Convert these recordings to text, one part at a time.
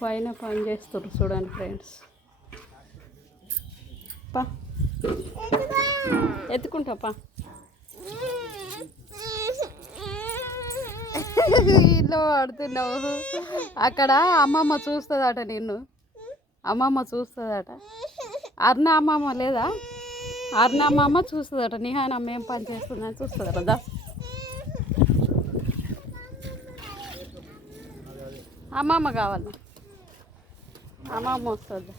పైన పని చేస్తారు చూడండి ఫ్రెండ్స్. పా ఎత్తుకుంటా పా. ఇల్లు ఆడుతున్నావు. అక్కడ అమ్మమ్మ చూస్తుందట నిన్ను. అమ్మమ్మ చూస్తుందట. అరుణ అమ్మమ్మ లేదా? అరుణ అమ్మమ్మ చూస్తుందట. నిహానమ్మ ఏం పని చేస్తుందని చూస్తుందట. దా అమ్మమ్మ కావాలి. అమ్మమ్మ వస్తుంది.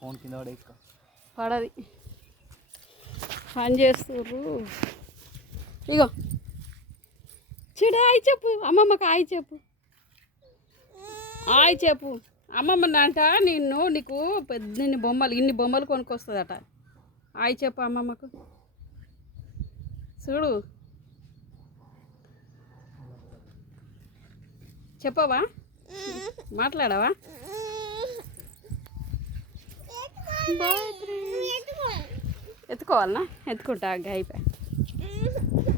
ఫోన్ కింద పడది. పని చేస్తుర్రు. ఇగో చెడు ఆయి చెప్పు. అమ్మమ్మకి ఆయి చెప్పు. ఆయి చెప్పు. అమ్మమ్మ అంట నీకు పెద్ద ఇన్ని బొమ్మలు కొనుక్కొస్తుందట. ఆయి చెప్పు అమ్మమ్మకు. చూడు చెప్పవా? మాట్లాడవా? ఎత్తుకోవాలనా? ఎత్తుకుంటా అయిపోయా.